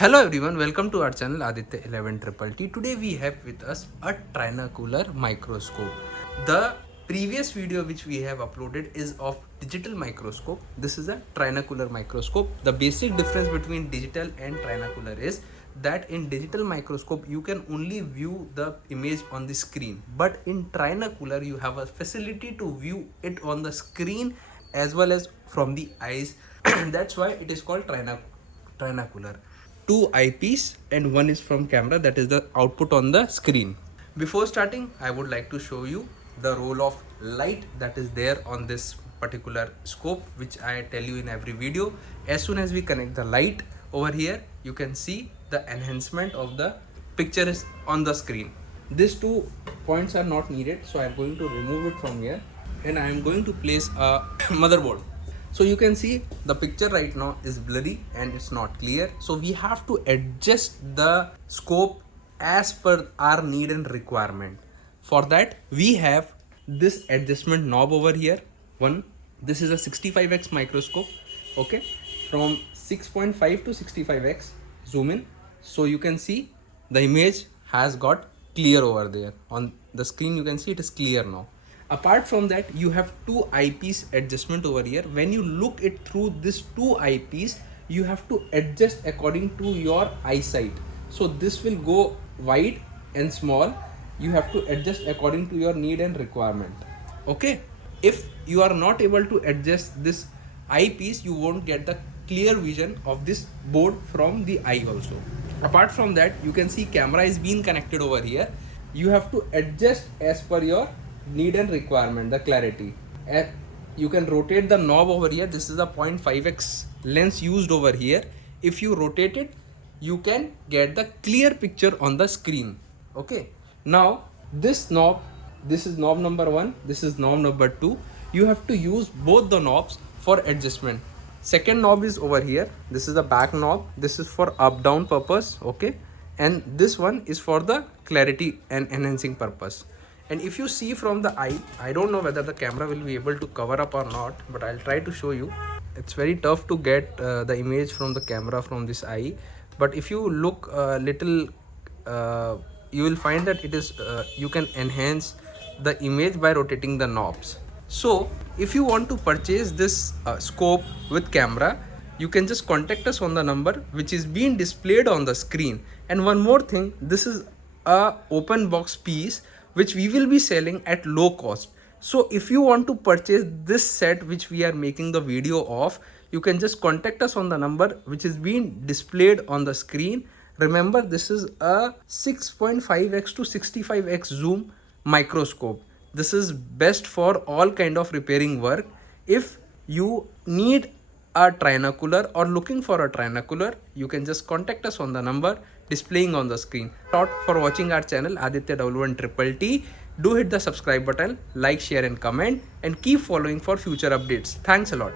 Hello everyone, welcome to our channel Aditya 11 Triple T. Today we have with us a trinocular microscope. The previous video which we have uploaded is of digital microscope. This is a trinocular microscope. The basic difference between digital and trinocular is that in digital microscope you can only view the image on the screen, but in trinocular you have a facility to view it on the screen as well as from the eyes. That's why it is called trinocular. Two eyepiece and one is from camera, that is the output on the screen. Before starting, I would like to show you the role of light that is there on this particular scope, which I tell you in every video. As soon as we connect the light over here, you can see the enhancement of the picture is on the screen. These 2 points are not needed, so I am going to remove it from here and I am going to place a motherboard. So you can see the picture right now is blurry and it's not clear. So we have to adjust the scope as per our need and requirement. For that we have this adjustment knob over here. This is a 65x microscope, okay, from 6.5 to 65x zoom in. So you can see the image has got clear over there on the screen. You can see it is clear now. Apart from that, you have 2 eyepiece adjustment over here. When you look it through this 2 eyepiece, you have to adjust according to your eyesight. So this will go wide and small. You have to adjust according to your need and requirement. Okay. If you are not able to adjust this eyepiece, you won't get the clear vision of this board from the eye also. Apart from that, you can see camera is being connected over here. You have to adjust as per your need and requirement, the clarity. And you can rotate the knob over here. This is a 0.5x lens used over here. If you rotate it, you can get the clear picture on the screen. Okay, now this knob, this is knob number 1, this is knob number 2. You have to use both the knobs for adjustment. Second knob is over here. This is the back knob. This is for up down purpose, okay, and this one is for the clarity and enhancing purpose. And if you see from the eye, I don't know whether the camera will be able to cover up or not, but I'll try to show you. It's very tough to get the image from the camera from this eye, but if you look a little, you will find that it is you can enhance the image by rotating the knobs. So if you want to purchase this scope with camera, you can just contact us on the number which is being displayed on the screen. And one more thing, this is a open box piece which we will be selling at low cost. So if you want to purchase this set which we are making the video of, you can just contact us on the number which is being displayed on the screen. Remember, this is a 6.5x to 65x zoom microscope. This is best for all kind of repairing work. If you need a trinocular or looking for a trinocular, you can just contact us on the number displaying on the screen. For watching our channel Aditya 11 Triple T. Do hit the subscribe button, like, share and comment, and keep following for future updates. Thanks a lot.